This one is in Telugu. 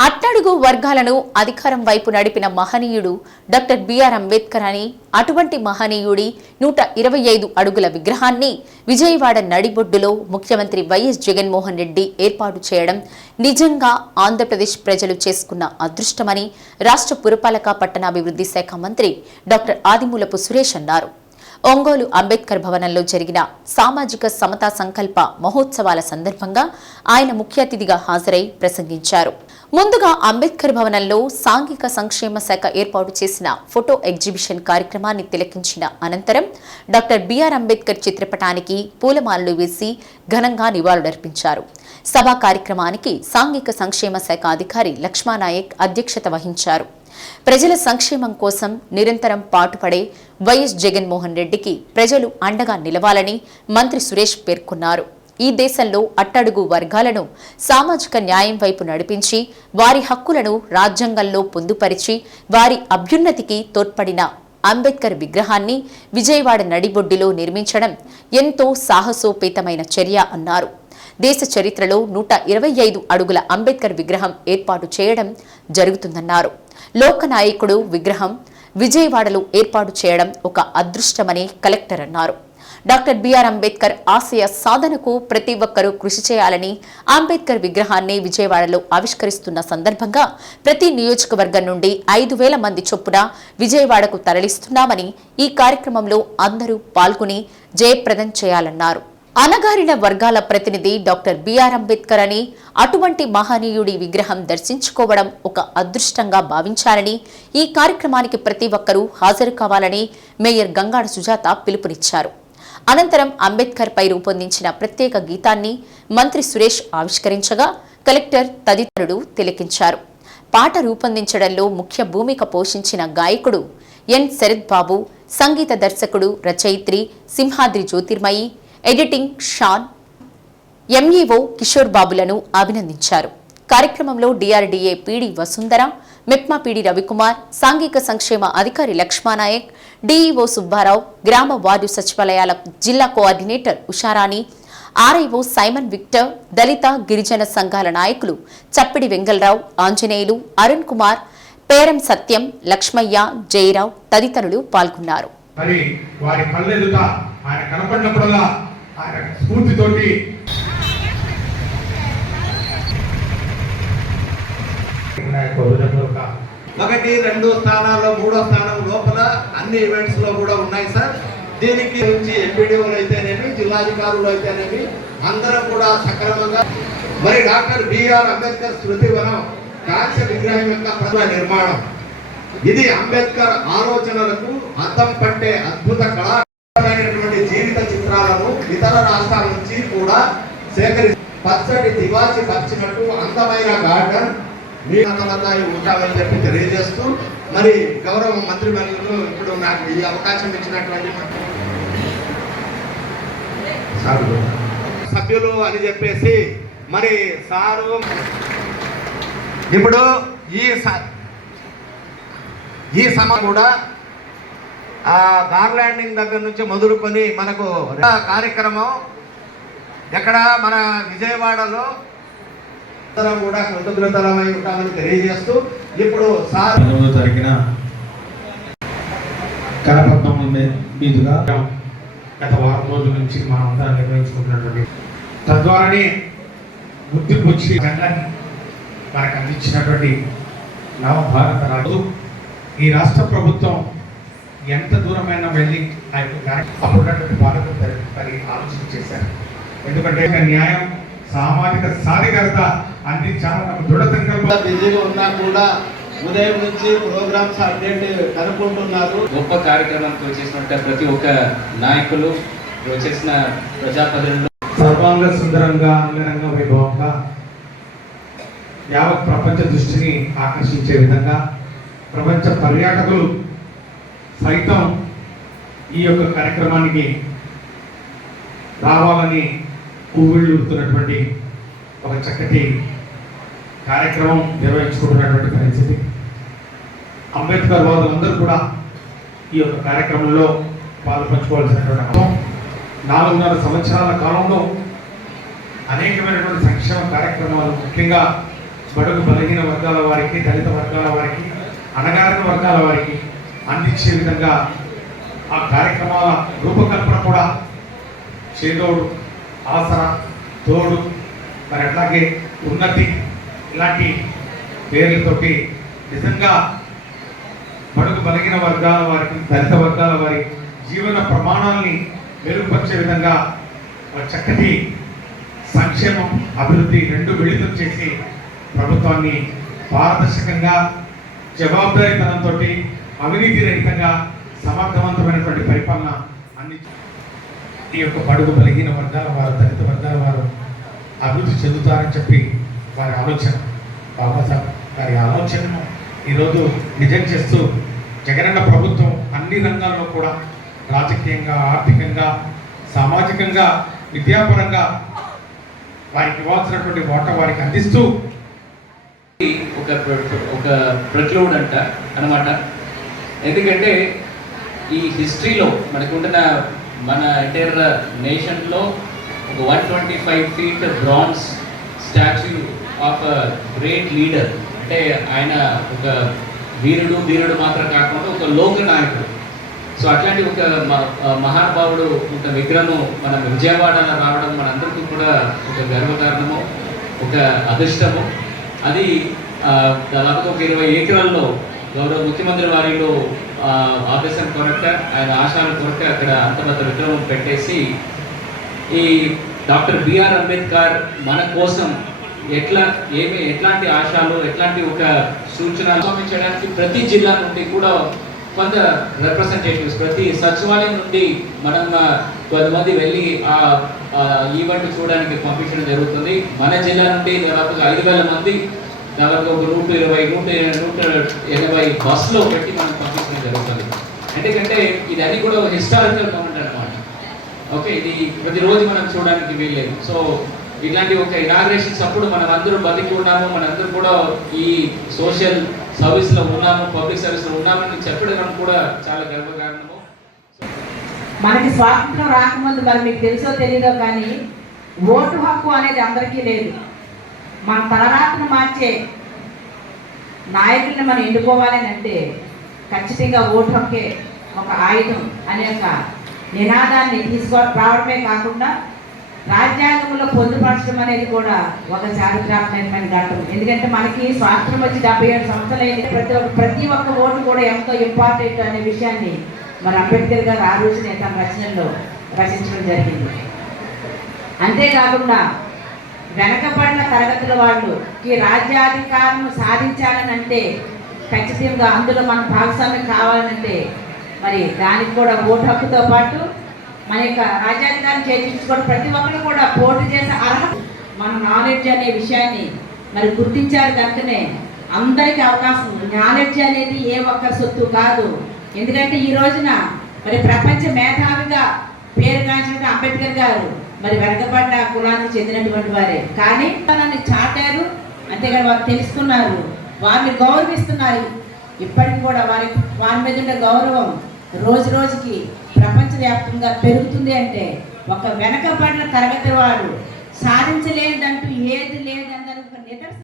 అట్టడుగు వర్గాలను అధికారం వైపు నడిపిన మహనీయుడు డాక్టర్ బిఆర్ అంబేద్కర్ అని అటువంటి మహనీయుడి నూట ఇరవై ఐదు అడుగుల విగ్రహాన్ని విజయవాడ నడిబొడ్డులో ముఖ్యమంత్రి వైఎస్ జగన్మోహన్ రెడ్డి ఏర్పాటు చేయడం నిజంగా ఆంధ్రప్రదేశ్ ప్రజలు చేసుకున్న అదృష్టమని రాష్ట్ర పురపాలక పట్టణాభివృద్ధి శాఖ మంత్రి డాక్టర్ ఆదిమూలపు సురేష్ అన్నారు. ఒంగోలు అంబేద్కర్ భవనంలో జరిగిన సామాజిక సమతా సంకల్ప మహోత్సవాల సందర్భంగా ఆయన ముఖ్య అతిథిగా హాజరై ప్రసంగించారు. ముందుగా అంబేద్కర్ భవనంలో సాంఘిక సంక్షేమ శాఖ ఏర్పాటు చేసిన ఫోటో ఎగ్జిబిషన్ కార్యక్రమాన్ని తిలకించిన అనంతరం డాక్టర్ బిఆర్ అంబేద్కర్ చిత్రపటానికి పూలమాలలు వేసి ఘనంగా నివాళులర్పించారు. సభా కార్యక్రమానికి సాంఘిక సంక్షేమ శాఖ అధికారి లక్ష్మానాయక్ అధ్యక్షత వహించారు. ప్రజల సంక్షేమం కోసం నిరంతరం పాటుపడే వైఎస్ జగన్మోహన్ రెడ్డికి ప్రజలు అండగా నిలవాలని మంత్రి సురేష్ పేర్కొన్నారు. ఈ దేశంలో అట్టడుగు వర్గాలను సామాజిక న్యాయం వైపు నడిపించి వారి హక్కులను రాజ్యాంగంలో పొందుపరిచి వారి అభ్యున్నతికి తోడ్పడిన అంబేద్కర్ విగ్రహాన్ని విజయవాడ నడిబొడ్డిలో నిర్మించడం ఎంతో సాహసోపేతమైన చర్య అన్నారు. దేశ చరిత్రలో నూట ఇరవై ఐదు అడుగుల అంబేద్కర్ విగ్రహం ఏర్పాటు చేయడం జరుగుతుందన్నారు. లోకనాయకుడు విగ్రహం విజయవాడలో ఏర్పాటు చేయడం ఒక అదృష్టమని కలెక్టర్ అన్నారు. డాక్టర్ బిఆర్ అంబేద్కర్ ఆశయ సాధనకు ప్రతి ఒక్కరూ కృషి చేయాలని అంబేద్కర్ విగ్రహాన్ని విజయవాడలో ఆవిష్కరిస్తున్న సందర్భంగా ప్రతి నియోజకవర్గం నుండి ఐదు వేల మంది చొప్పున విజయవాడకు తరలిస్తున్నామని ఈ కార్యక్రమంలో అందరూ పాల్గొని జయప్రదం చేయాలన్నారు. అనగారిన వర్గాల ప్రతినిధి డాక్టర్ బిఆర్ అంబేద్కర్ అని అటువంటి మహనీయుడి విగ్రహం దర్శించుకోవడం ఒక అదృష్టంగా భావించాలని ఈ కార్యక్రమానికి ప్రతి ఒక్కరూ హాజరు కావాలని మేయర్ గంగాడ సుజాత పిలుపునిచ్చారు. అనంతరం అంబేద్కర్ పై రూపొందించిన ప్రత్యేక గీతాన్ని మంత్రి సురేష్ ఆవిష్కరించగా కలెక్టర్ తదితరుడు తిలకించారు. పాట రూపొందించడంలో ముఖ్య భూమిక పోషించిన గాయకుడు ఎన్. శరత్ బాబు సంగీత దర్శకుడు రచయిత్రి సింహాద్రి జ్యోతిర్మయి ఎడిటింగ్ షాన్ ఎంఈఓ కిషోర్ బాబులను అభినందించారు. కార్యక్రమంలో DRDA PD Vasundhara MEPMA PD Ravikumar సాంఘిక సంక్షేమ అధికారి లక్ష్మానాయక్ డీఈఓ సుబ్బారావు గ్రామ వార్డు సచివాలయాల జిల్లా coordinator Usharani RIO Simon Victor దళిత గిరిజన సంఘాల నాయకులు చప్పిడి వెంగళరావు ఆంజనేయులు అరుణ్ కుమార్ పేరం సత్యం లక్ష్మయ్య జయరావు తదితరులు పాల్గొన్నారు. మరి వారి కళ్ళెదుట ఆయన కనపడినప్పుడల్లా ఆయన స్ఫూర్తితోటి ఒకటి రెండు స్థానాల్లో మూడో స్థానం లోపల అన్ని ఈవెంట్స్లో కూడా ఉన్నాయి సార్. దీనికి నుంచి ఎంపీడీఓలు అయితేనేమి జిల్లాధికారులు అయితేనేమి అందరం కూడా సక్రమంగా మరి డాక్టర్ బిఆర్ అంబేద్కర్ స్మృతి వనం కాంస్య విగ్రహం యొక్క ప్రథమ నిర్మాణం. ఇది అంబేద్కర్ ఆలోచనలకు అర్థం పట్టే అద్భుత కళాత్మకమైనటువంటి జీవిత చిత్రాలను ఇతర రాష్ట్రాల నుంచి కూడా సేకరి పచ్చడి దివాచి పరిచినట్టు అందమైన గార్డెన్ మీ ఉంటామని చెప్పి తెలియజేస్తూ మరి గౌరవ మంత్రి వర్యులు ఇప్పుడు నాకు ఈ అవకాశం ఇచ్చినటువంటి సభ్యులు అని చెప్పేసి మరి సారు ఇప్పుడు ఈ స- ఈ సమ కూడా ఆ కార్ ల్యాండింగ్ దగ్గర నుంచి మొదలుకొని మనకు కార్యక్రమం ఎక్కడ మన విజయవాడలో అందరం కూడా కృతజ్ఞతలమై ఉంటామని తెలియజేస్తూ ఇప్పుడు సార్ జరిగిన తారీఖున మీదుగా గత వారం రోజుల నుంచి మనం అంతా నిర్వహించుకుంటున్నటువంటి తద్వారానే గుర్తింపు వచ్చి జెండాని మనకు అందించినటువంటి నవభారత రాజు. ఈ రాష్ట్ర ప్రభుత్వం ఎంత దూరమైన వెళ్ళి ఆ యొక్క అప్పుడున్నటువంటి భారత మరి ఆలోచన చేశారు. ఎందుకంటే న్యాయం సామాజిక సాధికారత అందించాలన్న దృఢ సంకల్పం. కూడా బిజీగా ఉన్నా కూడా ఉదయం నుంచి ప్రోగ్రామ్స్ అప్డేట్ కనుక్కుంటున్నారు. గొప్ప కార్యక్రమంతో చేసినట్టు ప్రతి ఒక్క నాయకులు చేసిన ప్రజాప్రతినిధులు. సర్వాంగ సుందరంగా అంగరంగ వైభవంగా యావత్ ప్రపంచ దృష్టిని ఆకర్షించే విధంగా ప్రపంచ పర్యాటకులు సైతం ఈ యొక్క కార్యక్రమానికి రావాలని పువ్వుళ్ళుతున్నటువంటి ఒక చక్కటి కార్యక్రమం నిర్వహించుకుంటున్నటువంటి పరిస్థితి. అంబేద్కర్ వాదులందరూ కూడా ఈ యొక్క కార్యక్రమంలో పాల్పంచుకోవాల్సినటువంటి అవసరం నాలుగున్నర సంవత్సరాల కాలంలో అనేకమైనటువంటి సంక్షేమ కార్యక్రమాలు ముఖ్యంగా బడుగు బలహీన వర్గాల వారికి దళిత వర్గాల వారికి అణగారిన వర్గాల వారికి అందించే విధంగా ఆ కార్యక్రమాల రూపకల్పన కూడా చేదోడు ఆసరా తోడు మరి అట్లాగే ఉన్నతి ఇలాంటి పేర్లతోటి నిజంగా బడుగు బలిగిన వర్గాల వారికి దళిత వర్గాల వారి జీవన ప్రమాణాలని మెరుగుపరిచే విధంగా చక్కటి సంక్షేమం అభివృద్ధి రెండు మిళితం చేసి ప్రభుత్వాన్ని పారదర్శకంగా జవాబుదారీతనంతో అవినీతి రహితంగా సమర్థవంతమైనటువంటి పరిపాలన అందించి ఈ యొక్క బడుగు బలిగిన వర్గాల వారు దళిత వర్గాల వారు అభివృద్ధి చెందుతారని చెప్పి వారి ఆలోచన. బాబాసాహెబ్ వారి ఆలోచనను ఈరోజు నిజం చేస్తూ జగనన్న ప్రభుత్వం అన్ని రంగాల్లో కూడా రాజకీయంగా ఆర్థికంగా సామాజికంగా విద్యాపరంగా వారికి ఇవ్వాల్సినటువంటి ఓట వారికి అందిస్తూ ఒక ప్ర- ఒక ప్రక్లోడ్ అంట అనమాట ఎందుకంటే ఈ హిస్టరీలో మనకుంటున్న మన ఎంటైర్ నేషన్లో ఒక one twenty five feet bronze statue of great leader అంటే ఆయన ఒక వీరుడు వీరుడు మాత్రం కాకుండా ఒక లోక నాయకుడు. సో అట్లాంటి ఒక మహానుభావుడు ఒక విగ్రహం మన విజయవాడలో రావడం మనందరికీ కూడా ఒక గర్వకారణము ఒక అదృష్టము. అది ఆ, దాదాపుగా ఒక ఇరవై ఏకరాల్లో గౌరవ ముఖ్యమంత్రి వారిలో ఆదేశం కొరక ఆయన ఆశాల కొరక అక్కడ అంత పెద్ద విగ్రహం పెట్టేసి ఈ డాక్టర్ బిఆర్ అంబేద్కర్ మన కోసం ఎట్లా ఏమి ఎట్లాంటి ఆశాలు ఎట్లాంటి ఒక సూచనలు పంపించడానికి ప్రతి జిల్లా నుండి కూడా కొంత రిప్రజెంటేటివ్స్ ప్రతి సచివాలయం నుండి మనం కొంతమంది వెళ్ళి ఆ ఈవెంట్ చూడడానికి పంపించడం జరుగుతుంది. మన జిల్లా నుండి దాదాపుగా ఐదు వేల మంది దాదాపు ఒక నూట ఇరవై నూట నూట ఎనభై బస్సులో పెట్టి మనం పంపించడం జరుగుతుంది. ఎందుకంటే ఇది అది కూడా ఒక హిస్టారికల్ మూమెంట్ ఓకే ఇది ప్రతిరోజు మనం చూడడానికి వీల్లేదు. సో ఇలాంటి ఒక ఇనాగ్రేషన్స్ అప్పుడు మనం అందరూ బతికి ఉన్నాము మనందరూ కూడా ఈ సోషల్ సర్వీస్లో ఉన్నాము పబ్లిక్ సర్వీస్లో ఉన్నామని చెప్పడం కూడా చాలా గర్వకారణము. మనకి స్వాతంత్రం రాకముందు మరి మీకు తెలుసో తెలీదో కానీ ఓటు హక్కు అనేది అందరికీ లేదు. మన తలరాతను మార్చే నాయకుల్ని మనం ఎన్నుకోవాలని అంటే ఖచ్చితంగా ఓటు హక్కే ఒక ఆయుధం అనే ఒక నినాదాన్ని తీసుకో రావడమే కాకుండా రాజ్యాంగంలో పొందుపరచడం అనేది కూడా ఒక చారిత్రాత్మకమైన ఘట్టం. ఎందుకంటే మనకి స్వాతంత్రం వచ్చి డెబ్బై ఏడు సంవత్సరాలు అయితే ప్రతి ఒక్క ప్రతి ఒక్క ఓటు కూడా ఎంతో ఇంపార్టెంట్ అనే విషయాన్ని మన అంబేద్కర్ గారు ఆ రోజునే తన రచనల్లో రచించడం జరిగింది. అంతేకాకుండా వెనకబడిన తరగతుల వాళ్ళు ఈ రాజ్యాధికారం సాధించాలని అంటే ఖచ్చితంగా అందులో మన భాగస్వామ్యం కావాలంటే మరి దానికి కూడా ఓటు హక్కుతో పాటు మన యొక్క రాజ్యాంగాన్ని చేయించుకోవడం ప్రతి ఒక్కరు కూడా పోటీ చేసే అర్హత మన నాలెడ్జ్ అనే విషయాన్ని మరి గుర్తించారు కనుకనే అందరికీ అవకాశం. నాలెడ్జ్ అనేది ఏ ఒక్క సొత్తు కాదు. ఎందుకంటే ఈ రోజున మరి ప్రపంచ మేధావిగా పేరుగాంచిన అంబేద్కర్ గారు మరి వెనకబడ్డ కులానికి చెందినటువంటి వారే. కానీ తనని చాటారు. అంతేగాని వారు తెలుసుకున్నారు. వారిని గౌరవిస్తున్నారు. ఇప్పటికి కూడా వారి వారి మీద ఉండే గౌరవం రోజు రోజుకి ప్రపంచవ్యాప్తంగా పెరుగుతుంది అంటే ఒక వెనకబడిన తరగతి వాడు సాధించలేదంటూ ఏది లేదన్నారు ఒక నిదర్శనం.